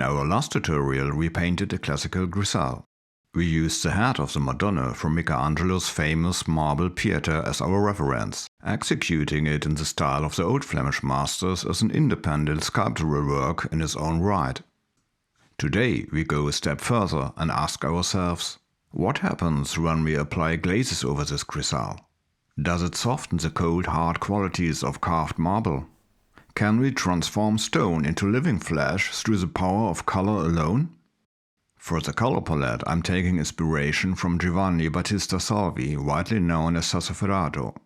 In our last tutorial we painted a classical Grisaille. We used the head of the Madonna from Michelangelo's famous marble Pietà as our reference, executing it in the style of the Old Flemish masters as an independent sculptural work in its own right. Today we go a step further and ask ourselves, what happens when we apply glazes over this Grisaille? Does it soften the cold hard qualities of carved marble? Can we transform stone into living flesh through the power of color alone? For the color palette I'm taking inspiration from Giovanni Battista Salvi, widely known as Sassoferrato.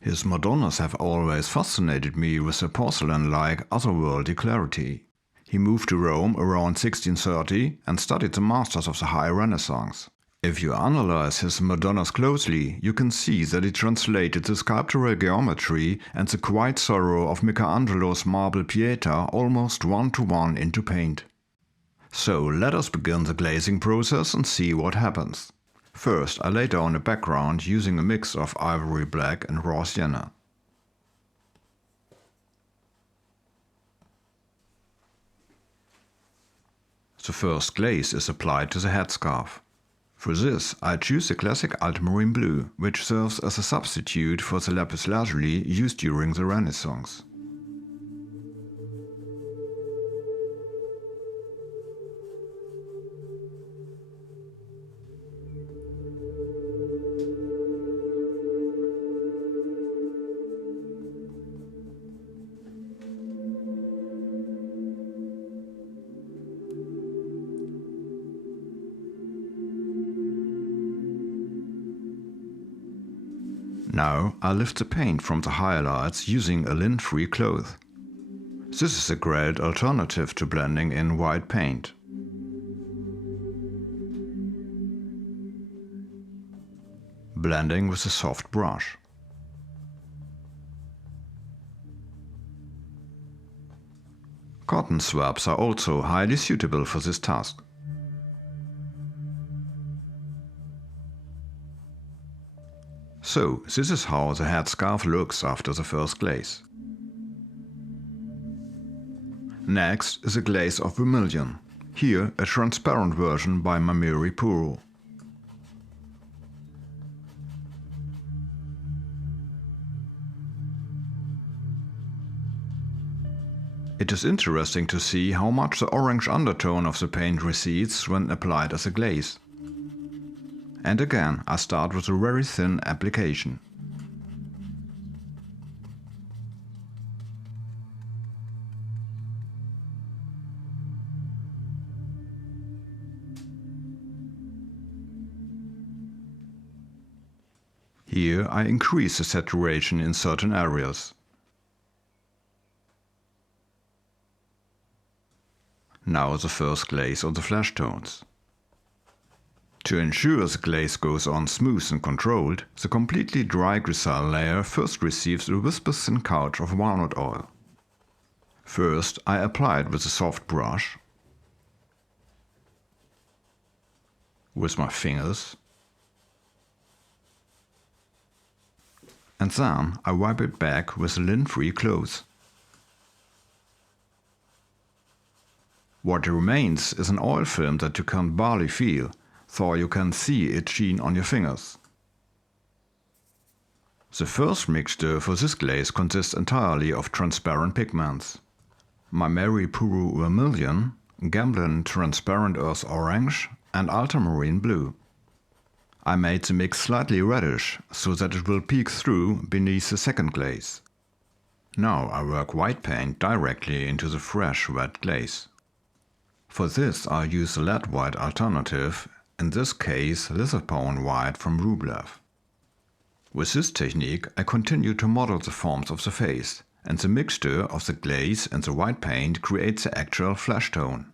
His Madonnas have always fascinated me with their porcelain-like otherworldly clarity. He moved to Rome around 1630 and studied the masters of the High Renaissance. If you analyze his Madonnas closely, you can see that he translated the sculptural geometry and the quiet sorrow of Michelangelo's marble Pietà almost one-to-one into paint. So let us begin the glazing process and see what happens. First, I lay down a background using a mix of ivory black and raw sienna. The first glaze is applied to the headscarf. For this, I choose the classic Ultramarin Blue, which serves as a substitute for the lapis lazuli used during the Renaissance. Now I lift the paint from the highlights using a lint-free cloth. This is a great alternative to blending in white paint. Blending with a soft brush. Cotton swabs are also highly suitable for this task. So, this is how the headscarf looks after the first glaze. Next is a glaze of vermilion, here a transparent version by Mamiri Puro. It is interesting to see how much the orange undertone of the paint recedes when applied as a glaze. And again, I start with a very thin application. Here I increase the saturation in certain areas. Now the first glaze on the flesh tones. To ensure the glaze goes on smooth and controlled, the completely dry Grisaille layer first receives a whisper-thin coat of walnut oil. First, I apply it with a soft brush, with my fingers, and then I wipe it back with a lint-free cloth. What remains is an oil film that you can barely feel, so you can see it sheen on your fingers. The first mixture for this glaze consists entirely of transparent pigments. Mamiri Puro Vermilion, Gamblin Transparent Earth Orange and Ultramarin Blue. I made the mix slightly reddish so that it will peek through beneath the second glaze. Now I work white paint directly into the fresh wet glaze. For this I use a lead white alternative, in this case Lithophone white from Rublev. With this technique I continue to model the forms of the face, and the mixture of the glaze and the white paint creates the actual flesh tone.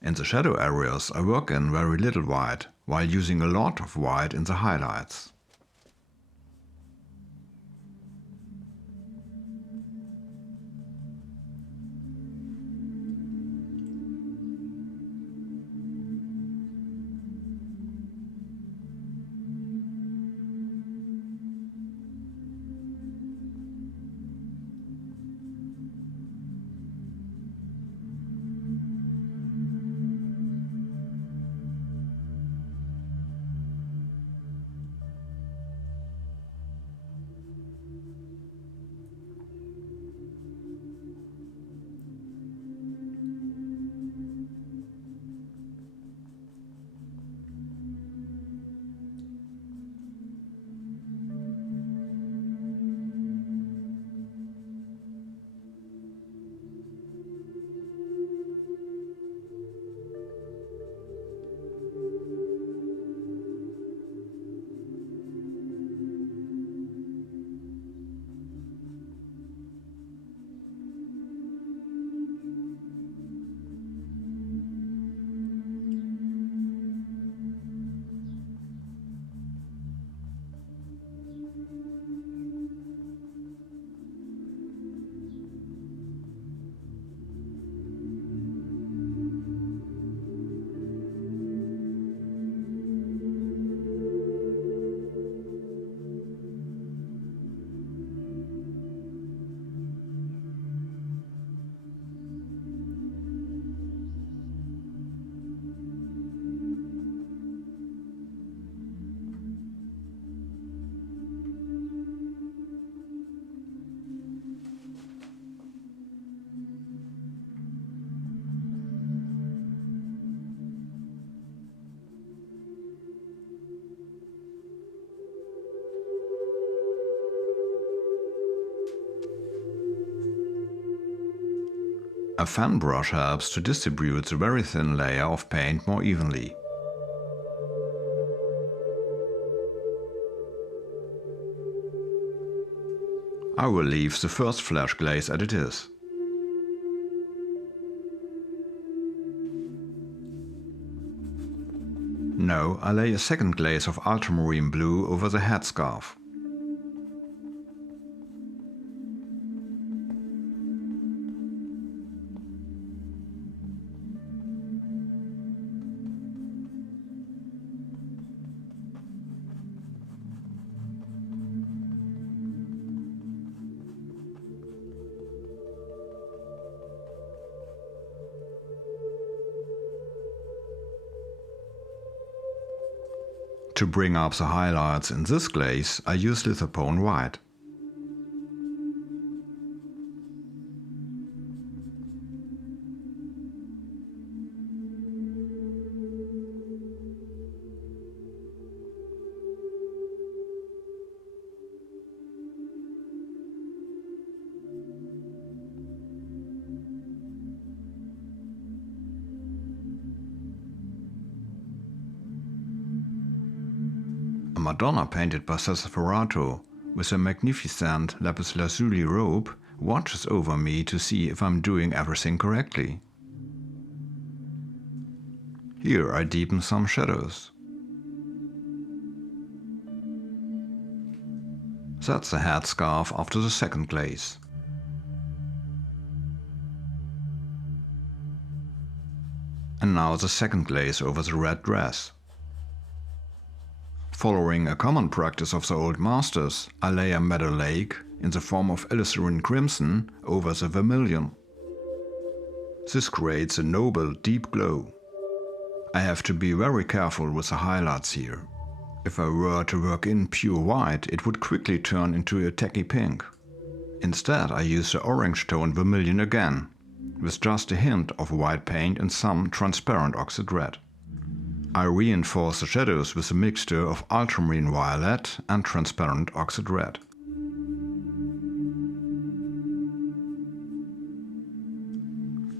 In the shadow areas I work in very little white, while using a lot of white in the highlights. A fan brush helps to distribute the very thin layer of paint more evenly. I will leave the first flash glaze as it is. Now I lay a second glaze of ultramarine blue over the headscarf. To bring up the highlights in this glaze, I use lithophone white. A Madonna painted by Sassoferrato with a magnificent lapis lazuli robe watches over me to see if I'm doing everything correctly. Here I deepen some shadows. That's the headscarf after the second glaze. And now the second glaze over the red dress. Following a common practice of the old masters, I lay a meadow lake in the form of alizarin crimson over the vermilion. This creates a noble, deep glow. I have to be very careful with the highlights here. If I were to work in pure white, it would quickly turn into a tacky pink. Instead, I use the orange tone vermilion again, with just a hint of white paint and some transparent oxide red. I reinforce the shadows with a mixture of ultramarine violet and transparent oxide red.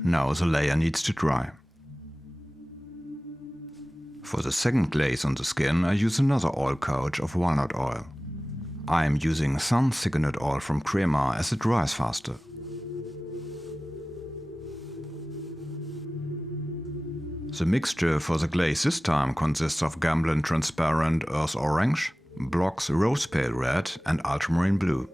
Now the layer needs to dry. For the second glaze on the skin, I use another oil couch of walnut oil. I am using sun thickened oil from Crema as it dries faster. The mixture for the glaze this time consists of Gamblin transparent earth orange, Block's rose pale red and ultramarine blue.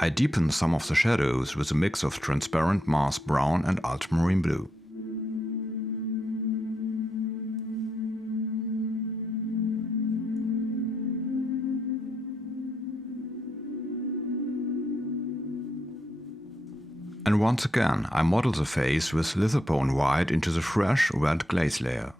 I deepen some of the shadows with a mix of transparent Mars brown and ultramarine blue. And once again, I model the face with lithophone white into the fresh red glaze layer.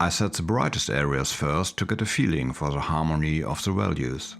I set the brightest areas first to get a feeling for the harmony of the values.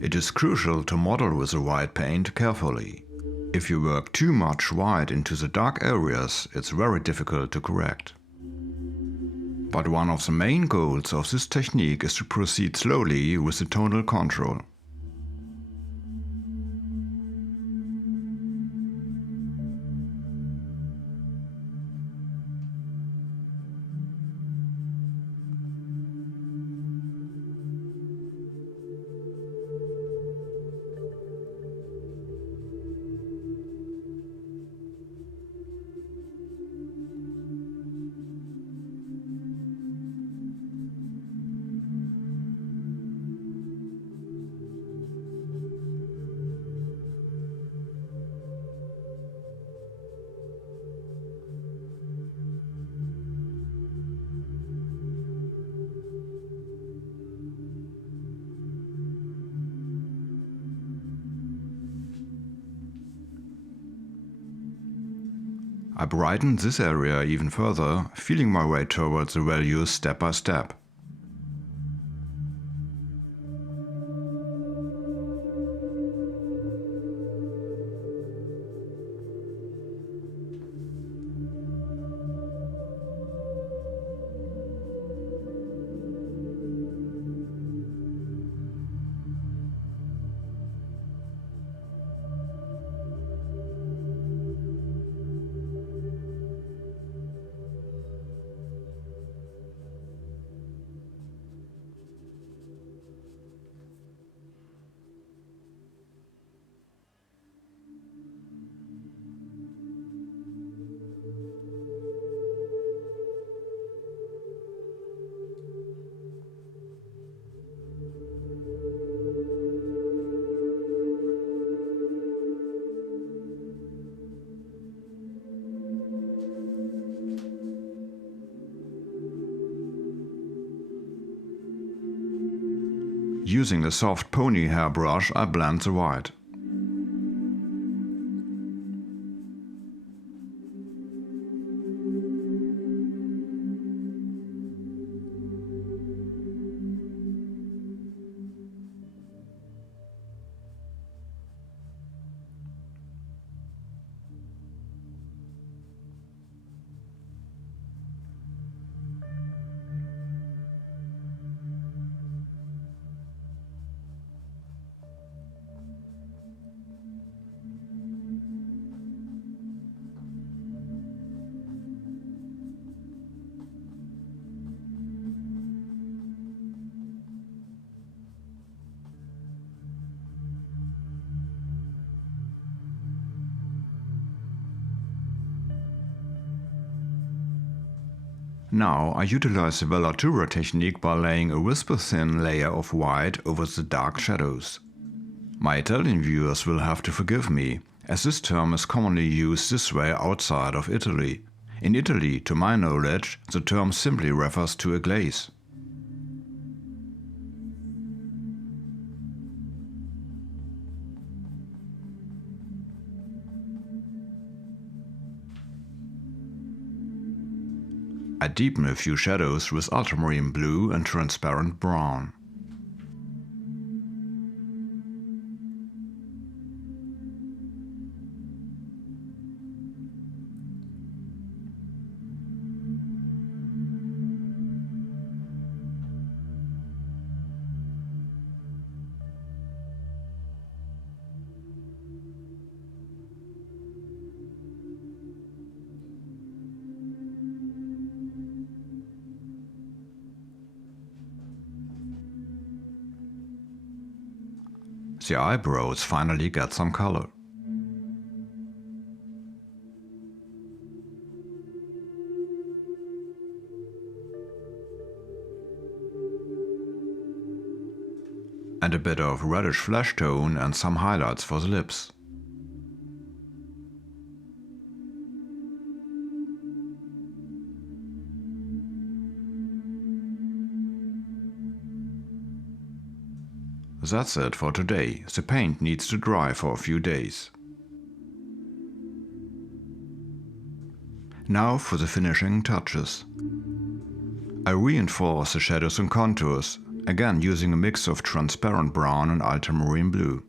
It is crucial to model with the white paint carefully. If you work too much white into the dark areas, it's very difficult to correct. But one of the main goals of this technique is to proceed slowly with the tonal control. I brightened this area even further, feeling my way towards the values step by step. Using a soft pony hair brush, I blend the white. Now I utilize the velatura technique by laying a whisper-thin layer of white over the dark shadows. My Italian viewers will have to forgive me, as this term is commonly used this way outside of Italy. In Italy, to my knowledge, the term simply refers to a glaze. I deepen a few shadows with ultramarine blue and transparent brown. The eyebrows finally get some color. And a bit of reddish flesh tone and some highlights for the lips. That's it for today. The paint needs to dry for a few days. Now for the finishing touches. I reinforce the shadows and contours, again using a mix of transparent brown and ultramarine blue.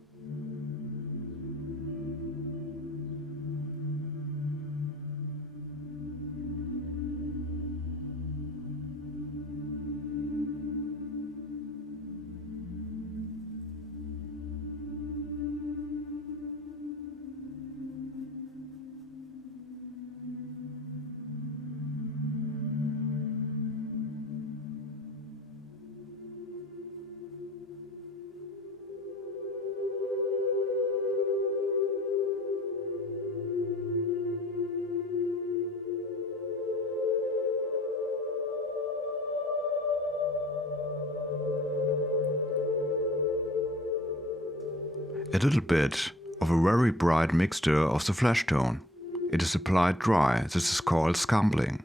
A little bit of a very bright mixture of the flesh tone. It is applied dry. This is called scumbling.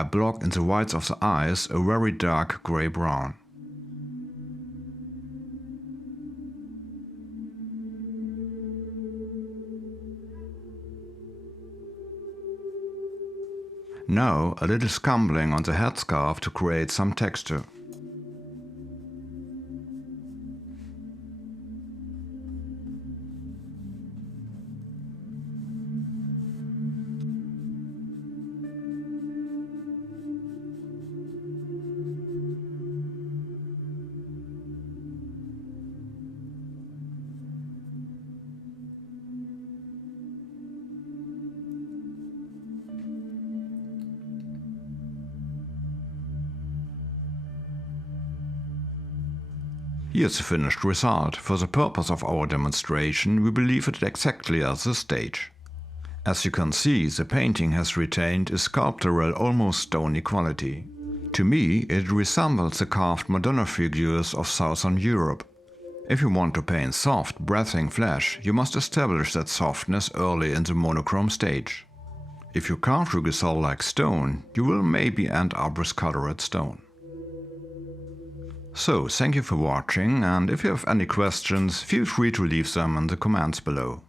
I block in the whites of the eyes a very dark grey-brown. Now a little scumbling on the headscarf to create some texture. Here's the finished result. For the purpose of our demonstration, we will leave it exactly at this stage. As you can see, the painting has retained a sculptural, almost stony quality. To me, it resembles the carved Madonna figures of Southern Europe. If you want to paint soft, breathing flesh, you must establish that softness early in the monochrome stage. If you carve Grisaille like stone, you will maybe end up with colored stone. So, thank you for watching, and if you have any questions, feel free to leave them in the comments below.